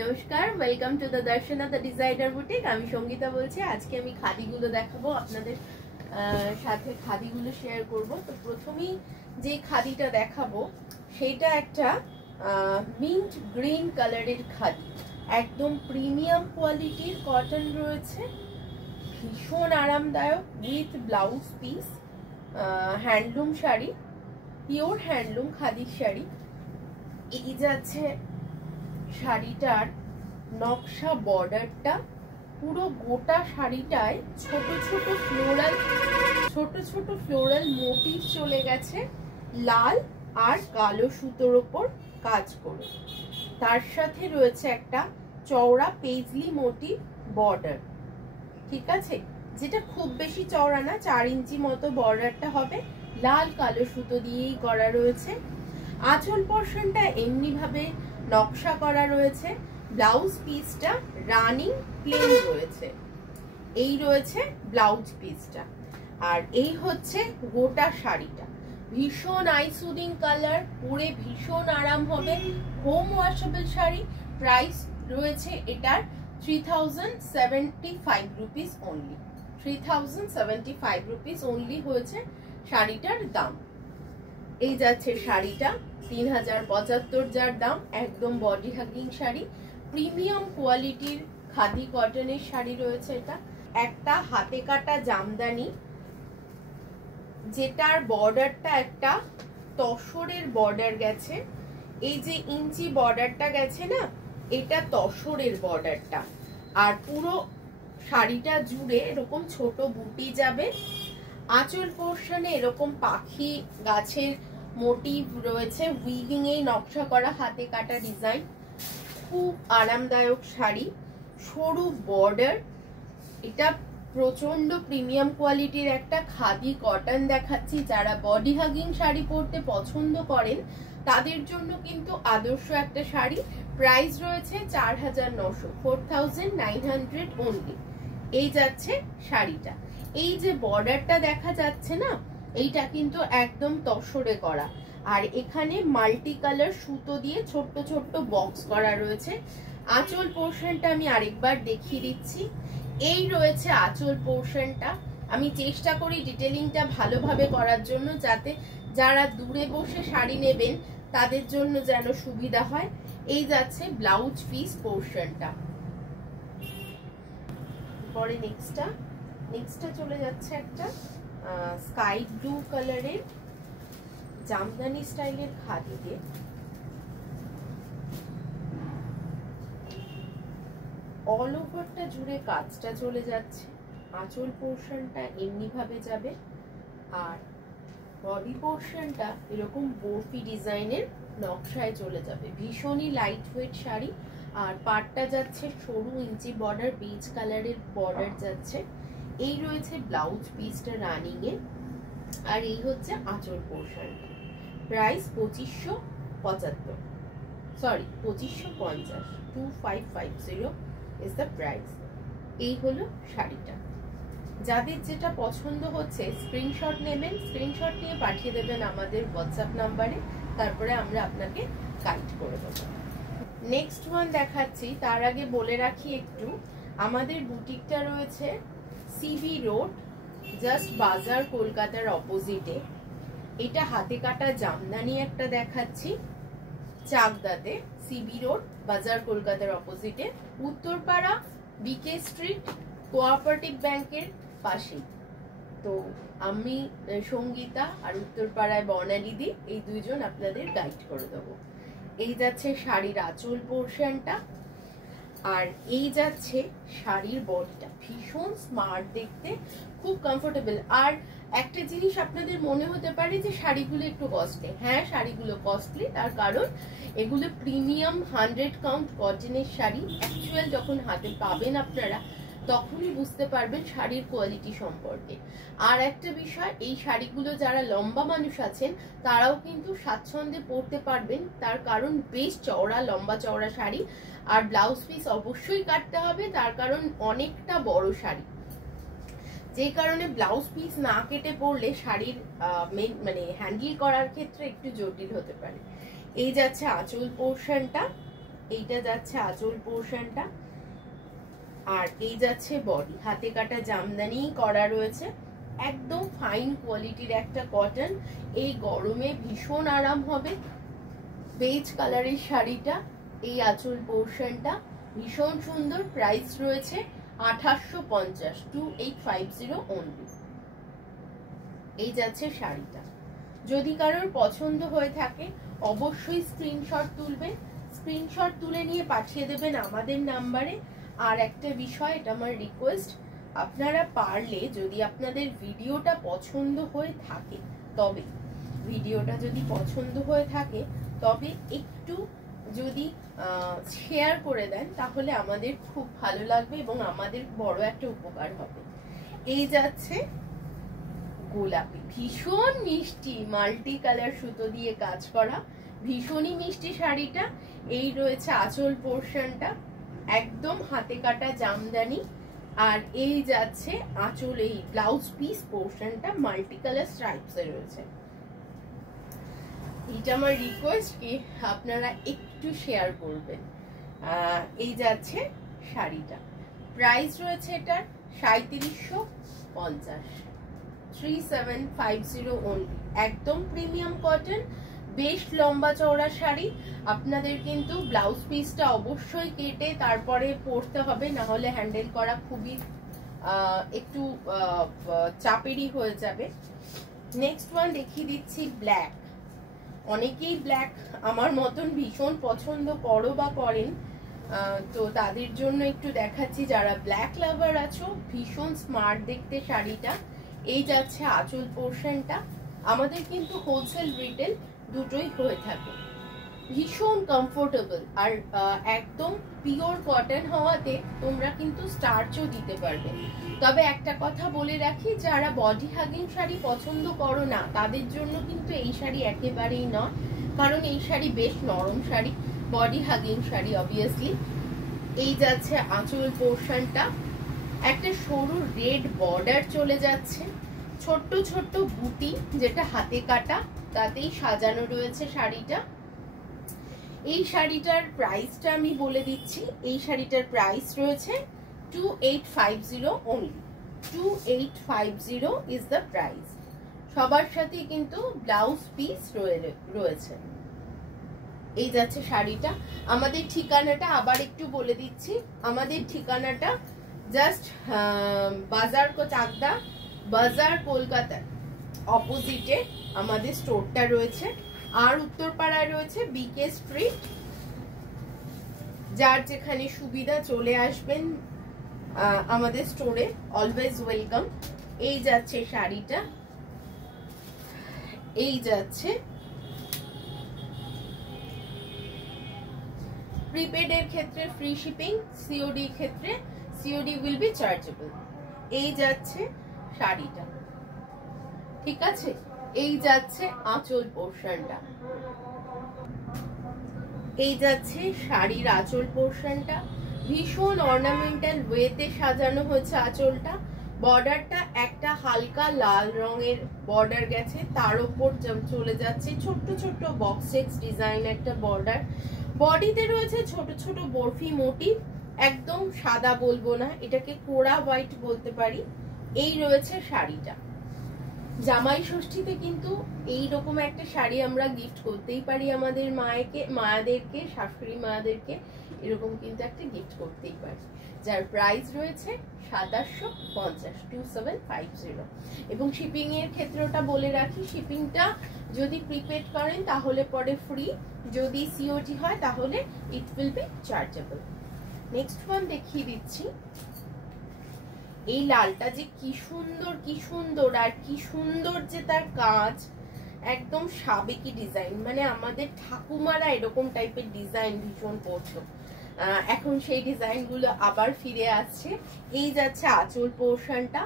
নমস্কার, welcome to the Darshana the designer boutique. আমি সঙ্গীতা বলছি। আজকে আমি খাদিগুলো দেখাবো, আপনাদের সাথে খাদিগুলো শেয়ার করব। তো প্রথমেই যে খাদিটা দেখাবো সেটা একটা মিন্ট গ্রিন কালারের খাদি, একদম প্রিমিয়াম কোয়ালিটির কটন রয়েছে, ভীষণ আরামদায়ক, with blouse piece, handloom sari, pure handloom খাদির শাড়ি। এই যাচ্ছে শাড়িটার নকশা, বর্ডারটা পুরো গোটা শাড়িটায় ছোট ছোট ফ্লোরাল মোটিভ চলে গেছে, লাল আর কালো সুতোর ওপর কাজ করে। তার সাথে রয়েছে একটা চওড়া পেজলি মোটিভ বর্ডার, ঠিক আছে, যেটা খুব বেশি চওড়া না, 4 ইঞ্চি মতো বর্ডারটা হবে, লাল কালো সুতো দিয়েই করা রয়েছে। আঁচল পোরশনটা এমনি ভাবে নকশা করা রয়েছে, ব্লাউজ পিসটা রানিং প্লেন রয়েছে, এই রয়েছে ব্লাউজ পিসটা। আর এই হচ্ছে গোটা শাড়িটা, ভীষণ আই সুদিং কালার, পরে ভীষণ আরাম হবে, হোম ওয়াশেবল শাড়ি। প্রাইস রয়েছে এটার 3075 রুপিস অনলি, 3075 রুপিস অনলি হয়েছে শাড়িটার দাম। এই যাচ্ছে শাড়িটা 3075 যার দাম, একদম বডি হাগিং শাড়ি, প্রিমিয়াম কোয়ালিটির খাদি কটনের শাড়ি রয়েছে। এটা একটা হাতে কাটা জামদানি, যেটার বর্ডারটা একটা তসরের বর্ডার গেছে, এই যে ইঞ্চি বর্ডারটা গেছে না, এটা তসরের বর্ডারটা। আর পুরো শাড়িটা জুড়ে এরকম ছোট বুটি যাবে, আঁচল পোরশনে এরকম পাখি গাছের মোটিভ রয়েছে, উইভিং এই নকশা করা হাতে কাটা ডিজাইন, খুব আরামদায়ক শাড়ি, সরু বর্ডার। এটা প্রচন্ড প্রিমিয়াম কোয়ালিটির একটা খাদি কটন দেখাচ্ছি। যারা বডি হাগিং শাড়ি পরতে পছন্দ করেন তাদের জন্য কিন্তু আদর্শ একটা শাড়ি। প্রাইস রয়েছে 4900, 4900 অনলি। এই যাচ্ছে শাড়িটা। এই যে বর্ডারটা দেখা যাচ্ছে না, এইটা কিন্তু একদম তসরে করা, আর এখানে মাল্টি কালার সুতো দিয়ে ছোট্ট ছোট্ট বক্স করা রয়েছে। আঁচল পোরশনটা আমি আরেকবার দেখিয়ে দিচ্ছি। এই রয়েছে আঁচল পোরশনটা। আমি চেষ্টা করি ডিটেলিংটা ভালোভাবে করার জন্য, যাতে যারা দূরে বসে শাড়ি নেবেন তাদের জন্য যেন সুবিধা হয়। এই যাচ্ছে ব্লাউজ পিস পোরশনটা। পরে নেক্সটটা চলে যাচ্ছে একটা স্কাই ব্লু কালারের জামদানি স্টাইলের খাদিতে, অল ওভারটা জুড়ে কাজটা চলে যাচ্ছে, আঁচল পোরশনটা এমনি ভাবে যাবে, আর বডি পোরশনটা এরকম বরফি ডিজাইনের নকশায় চলে যাবে। ভীষণই লাইট ওয়েট শাড়ি, আর পাটটা যাচ্ছে সরু ইঞ্চি বর্ডার, বেজ কালারের বর্ডার যাচ্ছে। এই রয়েছে ব্লাউজ পিসটা রানিং এ, আর এই হচ্ছে আঁচল পোরশনটা। Price 2550, sorry 2550, 2550 is the price. এই হলো শাড়িটা। যাদের যেটা পছন্দ হচ্ছে স্ক্রিনশট নেবেন, স্ক্রিনশট নিয়ে পাঠিয়ে দেবেন আমাদের হোয়াটসঅ্যাপ নাম্বারে, তারপরে আমরা আপনাকে গাইড করে দেবো। নেক্সট ওয়ান দেখাচ্ছি, তার আগে বলে রাখি একটু, আমাদের বুটিকটা রয়েছে সিবি রোড, জাস্ট বাজার, কলকাতার অপোজিটে। এটা হাতে কাটা জামদানি একটা দেখাচ্ছি, চাকদাতে, সিবি রোড, বাজার, কলকাতার অপোজিটে, উত্তরপাড়া, বিকে স্ট্রিট, কোঅপারেটিভ ব্যাংকের পাশে। তো আমি সঙ্গীতা আর উত্তরপাড়ায় বর্ণালিদি, এই দুইজন আপনাদের গাইড করে দেবো। এই যাচ্ছে শাড়ির আঁচল পোরশনটা, আর এই যাচ্ছে শাড়ির বডিটা, ভীষণ স্মার্ট দেখতে, খুব কমফোর্টেবল। আর একটা জিনিস আপনাদের মনে হতে পারে যে শাড়িগুলো একটু কস্টলি, হ্যাঁ শাড়িগুলো কস্টলি, তার কারণ এগুলো প্রিমিয়াম 100 কাউন্ট কটনের শাড়ি। অ্যাকচুয়াল যখন হাতে পাবেন আপনারা তখনই বুঝতে পারবেন শাড়ির কোয়ালিটি সম্পর্কে। আর একটা বিষয়, এই শাড়িগুলো যারা লম্বা মানুষ আছেন তারাও কিন্তু স্বাচ্ছন্দ্যে পরতে পারবেন, তার কারণ বেশ চওড়া, লম্বা চওড়া শাড়ি, আর ব্লাউজ পিস অবশ্যই কাটতে হবে, তার কারণ অনেকটা বড় শাড়ি, যে কারণে ব্লাউজ পিস না কেটে পরলে শাড়ির মানে হ্যান্ডেল করার ক্ষেত্রে একটু জটিল হতে পারে। এই যাচ্ছে আঁচল পোরশনটা, এইটা যাচ্ছে আঁচল পোর্শনটা, আর এই যাচ্ছে বডি। হাতে কাটা জামদানি করা রয়েছে, একদম ফাইন কোয়ালিটির একটা কটন। এই গরমে ভীষণ আরাম হবে। বেজ কালারের শাড়িটা, এই আঁচল পোর্শনটা ভীষণ সুন্দর। প্রাইস রয়েছে 2850, 2850 অনলি। এই যাচ্ছে শাড়িটা। যদি কারোর পছন্দ হয়ে থাকে অবশ্যই স্ক্রিনশট তুলবেন, স্ক্রিনশট তুলে নিয়ে পাঠিয়ে দেবেন আমাদের নাম্বারে। আর একটা বিষয়, এটা আমার রিকোয়েস্ট, আপনারা পারলে যদি আপনাদের ভিডিওটা পছন্দ হয়ে থাকে, তবে ভিডিওটা যদি পছন্দ হয়ে থাকে তবে একটু যদি শেয়ার করে দেন তাহলে আমাদের খুব ভালো লাগবে এবং আমাদের বড় একটা উপকার হবে। এই যাচ্ছে গোলাপি, ভীষণ মিষ্টি মাল্টি কালার সুতো দিয়ে কাজ করা, ভীষণই মিষ্টি শাড়িটা। এই রয়েছে আঁচল পোর্শনটা, একদম হাতে কাটা জামদানি। আর এই যাচ্ছে আঁচল, এই ব্লাউজ পিস পোর্শনটা মাল্টি কালার স্ট্রাইপস এ রয়েছে। এটা আমার রিকোয়েস্ট কি আপনারা একটু শেয়ার করবেন। এই যাচ্ছে শাড়িটা। প্রাইস রয়েছে এটার 3750, 3750 অনলি। একদম প্রিমিয়াম কটন, বেশ লম্বা চওড়া শাড়ি। আপনাদের কিন্তু ব্লাউজ পিসটা অবশ্যই কেটে তারপরে পরতে হবে, না হলে হ্যান্ডেল করা খুবই একটু চাপেরই হয়ে যাবে। নেক্সট ওয়ান দেখিয়ে দিচ্ছি ব্ল্যাক। অনেকেই ব্ল্যাক আমার মতন ভীষণ পছন্দ করো বা করেন, তো তাদের জন্য একটু দেখাচ্ছি। যারা ব্ল্যাক লাভার আছো, ভীষণ স্মার্ট দেখতে শাড়িটা। এই যাচ্ছে আঁচল পোর্শনটা। আমাদের কিন্তু হোলসেল রিটেল দুটোই হয়ে থাকে। ভীষণ কমফোর্টেবল আর একদম পিওর কটন হওয়াতে তোমরা কিন্তু স্টার্চও দিতে পারবে। তবে একটা কথা বলে রাখি, যারা বডি হাগিং শাড়ি পছন্দ করো না তাদের জন্য কিন্তু এই শাড়ি একেবারেই নয়, কারণ এই শাড়ি বেশ নরম sari, body hugging sari obviously. এই যাচ্ছে আঁচল পোর্শনটা, একটা সরু রেড বর্ডার চলে যাচ্ছে, ছোট্ট ছোট্ট বুটি যেটা হাতে কাটা, তাতেই সাজানো রয়েছে শাড়িটা। এই শাড়িটার প্রাইসটা আমি বলে দিচ্ছি। এই শাড়িটার প্রাইস রয়েছে 2850 অনলি, 2850 ইজ দ্য প্রাইস। সবার সাথে কিন্তু ব্লাউজ পিস রয়েছে। এই যাচ্ছে শাড়িটা। আমাদের ঠিকানাটা আবার একটু বলে দিচ্ছি। আমাদের ঠিকানাটা জাস্ট বাজার চাকদা বাজার কলকাতার অপোজিটে আমাদের স্টোরটা রয়েছে। আর উত্তরপাড়ায় রয়েছে বিকে স্ট্রিট। যার যেখানে সুবিধা চলে আসবেন আমাদের স্টোরে, অলওয়েজ ওয়েলকাম। এই যাচ্ছে শাড়িটা। এই যাচ্ছে প্রিপেড এর ক্ষেত্রে ফ্রি শিপিং, সিওডি ক্ষেত্রে সিওডি উইল বি চার্জেবল। এই যাচ্ছে শাড়িটা, ঠিক আছে। এই যাচ্ছে আঁচল পোর্শনটা। এই যাচ্ছে শাড়ির আঁচল পোর্শনটা, ভীষণ অর্নামেন্টাল ওয়েতে সাজানো হয়েছে আঁচলটা। বর্ডারটা একটা হালকা লাল রঙের বর্ডার গেছে, তার উপর চলে যাচ্ছে ছোট্ট ছোট্ট বক্স চেক্স ডিজাইন একটা বর্ডার। বডিতে রয়েছে ছোট ছোট বরফি মোটিভ, একদম সাদা বলবো না, এটাকে কোরা হোয়াইট বলতে পারি। এই রয়েছে শাড়িটা। জামাই ষষ্ঠীতে কিন্তু এইরকম একটা শাড়ি আমরা গিফট করতেই পারি আমাদের মায়াদেরকে, শাশুড়ি মায়াদেরকে এরকম কিন্তু একটা গিফট করতেই পারি, যার প্রাইস রয়েছে 2750, 2750। এবং শিপিং এর ক্ষেত্রটা বলে রাখি, শিপিংটা যদি প্রিপেড করেন তাহলে পরে ফ্রি, যদি সিওটি হয় তাহলে it will be chargeable. Next one দেখিয়ে দিচ্ছি। এই লালটা যে কি সুন্দর আর কি সুন্দর যে তার কাজ, একদম সাবেকি ডিজাইন, মানে আমাদের ঠাকুমারা এরকম টাইপের ডিজাইন ভীষণ করতো, এখন সেই ডিজাইন গুলো আবার ফিরে আসছে। এই যাচ্ছে আঁচল পোর্শনটা,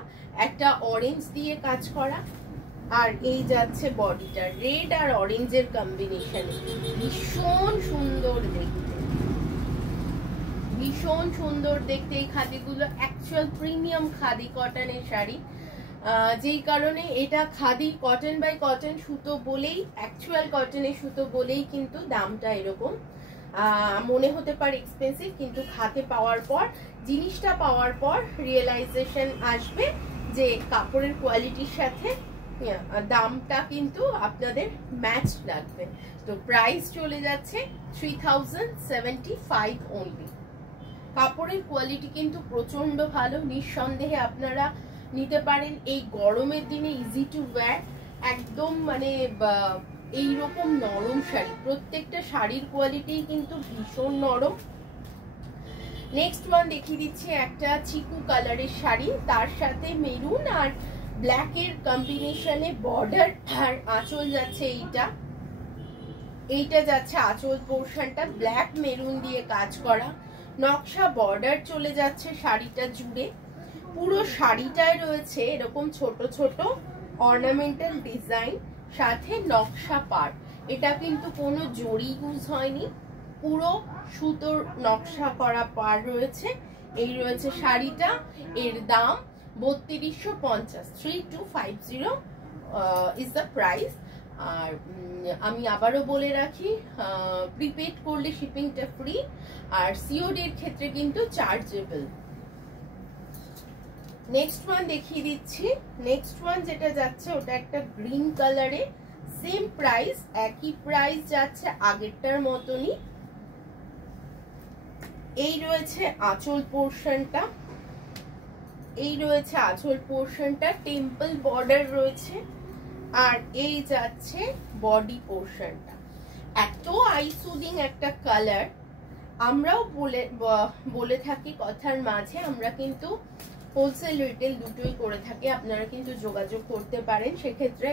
একটা অরেঞ্জ দিয়ে কাজ করা, আর এই যাচ্ছে বডিটা রেড আর অরেঞ্জের কম্বিনেশন, ভীষণ সুন্দর দেখতে, ভীষণ সুন্দর দেখতে। এই খাদিগুলো অ্যাকচুয়াল প্রিমিয়াম খাদি কটনের শাড়ি, যেই কারণে এটা খাদি কটন বাই কটন সুতো বলেই, অ্যাকচুয়াল কটনের সুতো বলেই কিন্তু দামটা এরকম। মনে হতে পারে এক্সপেন্সিভ, কিন্তু হাতে পাওয়ার পর, জিনিসটা পাওয়ার পর রিয়েলাইজেশন আসবে যে কাপড়ের কোয়ালিটির সাথে দামটা কিন্তু আপনাদের ম্যাচ লাগবে। তো প্রাইস চলে যাচ্ছে 3075 অনলি। কাপড়ের কোয়ালিটি কিন্তু প্রচন্ড ভালো, নিঃসন্দেহে আপনারা নিতে পারেন। এই গরমের দিনে ইজি টু ওয়্যার, একদম মানে এইরকম নরম শাড়ি, প্রত্যেকটা শাড়ির কোয়ালিটি কিন্তু ভীষণ নরম। নেক্সট ওয়ান দেখিয়ে দিচ্ছি একটা চিকু কালারের শাড়ি, তার সাথে মেরুন আর ব্ল্যাকের কম্বিনেশনে বর্ডার আর আঁচল যাচ্ছে। এইটা যাচ্ছে আঁচল পোর্শনটা ব্ল্যাক মেরুন দিয়ে কাজ করা, নকশা বর্ডার চলে যাচ্ছে শাড়িটা জুড়ে। পুরো শাড়িটায় রয়েছে এরকম ছোট ছোট অর্নামেন্টাল ডিজাইন, সাথে নকশা পার। এটা কিন্তু কোনো জড়ি ইউজ হয়নি, পুরো সুতোর নকশা করা পার রয়েছে। এই রয়েছে শাড়িটা, এর দাম 3250, 3250 ইজ দ্য প্রাইস। আর আমি আবারও বলে রাখি, প্রিপেড করলে শিপিংটা ফ্রি, আর সিওডি এর ক্ষেত্রে কিন্তু চার্জেবল। নেক্সট ওয়ান দেখিয়ে দিচ্ছি। নেক্সট ওয়ান যেটা যাচ্ছে ওটা একটা গ্রিন কালারে, সেম প্রাইস, একই প্রাইস যাচ্ছে আগেরটার মতনই। এই রয়েছে আঁচল পোর্শনটা, এই রয়েছে আঁচল পোর্শনটা, টেম্পল বর্ডার রয়েছে, আর এই যাচ্ছে বডি পোর্শনটা। এত আইসুদিং একটা কালার। আমরাও বলে থাকি কথার মাঝে, আমরা কিন্তু হোলসেল রিটেল দুটোই করে থাকি, আপনারা কিন্তু যোগাযোগ করতে পারেন। সেক্ষেত্রে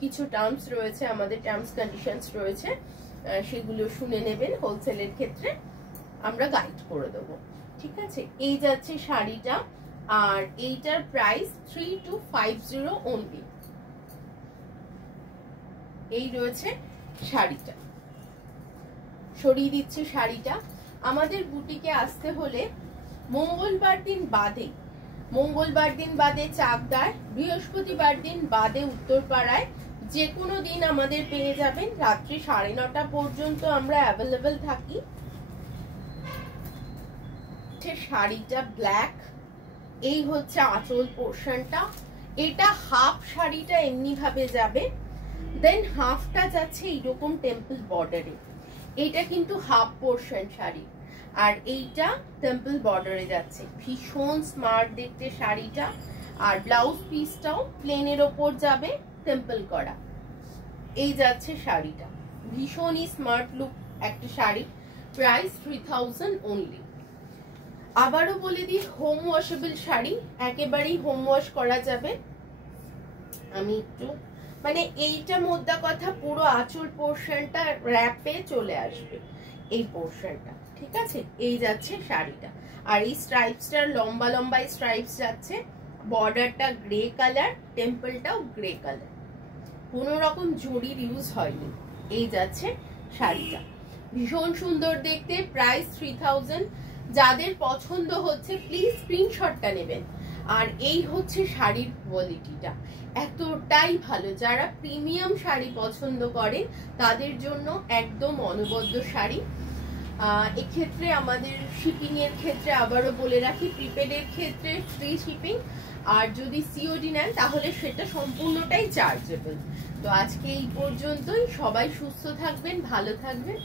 কিছু টার্মস রয়েছে, আমাদের টার্মস কন্ডিশনস রয়েছে, সেগুলো শুনে নেবেন। হোলসেলের ক্ষেত্রে আমরা গাইড করে দেবো, ঠিক আছে। এই যাচ্ছে শাড়িটা, আর এইটার প্রাইস 3250 অনলি। এই রয়েছে শাড়িটা, সরিয়ে দিচ্ছি শাড়িটা। আমাদের বুটিকে আসতে হলে মঙ্গলবার দিন বাদে চাকদায়, বৃহস্পতিবার দিন বাদে উত্তরপাড়ায়, যে কোনো দিন আমাদের পেয়ে যাবেন। রাত্রি 9:30 পর্যন্ত আমরা অ্যাভেলেবেল থাকি। শাড়িটা ব্ল্যাক, এই হচ্ছে আঁচল পোর্শনটা। এটা হাফ শাড়িটা এমনি ভাবে যাবে, দেন হাফটা যাচ্ছে এইরকম টেম্পল বর্ডারে। এটা কিন্তু হাফ পোর্শন শাড়ি, আর এইটা টেম্পল বর্ডারে যাচ্ছে। ভীষণ স্মার্ট দেখতে শাড়িটা, আর ব্লাউজ পিসটাও প্লেনের ওপর যাবে টেম্পল করা। এই যাচ্ছে শাড়িটা, ভীষণই স্মার্ট লুক একটা শাড়ি। Price 3000 only. আবারও বলে দিই, হোম ওয়াশেবল শাড়ি, একেবারেই হোম ওয়াশ করা যাবে। আমি একটু মানে এইটা মোদ্দা কথা, পুরো আঁচল পোর্শনটা র্যাপে চলে আসবে এই পোর্শনটা, ঠিক আছে। এই যাচ্ছে শাড়িটা, আর এই স্ট্রাইপসটার লম্বা লম্বা স্ট্রাইপস যাচ্ছে, বর্ডারটা গ্রে কালার, টেম্পলটাও গ্রে কালার, কোনো রকম জড়ির ইউজ হয়নি। এই যাচ্ছে শাড়িটা, ভীষণ সুন্দর দেখতে। প্রাইস 3000। যাদের পছন্দ হচ্ছে প্লিজ স্ক্রিনশটটা নেবেন। আর এই হচ্ছে শাড়ির কোয়ালিটিটা, এতটাই ভালো। যারা প্রিমিয়াম শাড়ি পছন্দ করেন তাদের জন্য একদম অনবদ্য শাড়ি। এক্ষেত্রে আমাদের শিপিং এর ক্ষেত্রে আবারও বলে রাখি, প্রিপেডের ক্ষেত্রে ফ্রি শিপিং, আর যদি সিওডি নেন তাহলে সেটা সম্পূর্ণটাই চার্জেবল। তো আজকে এই পর্যন্তই, সবাই সুস্থ থাকবেন, ভালো থাকবেন।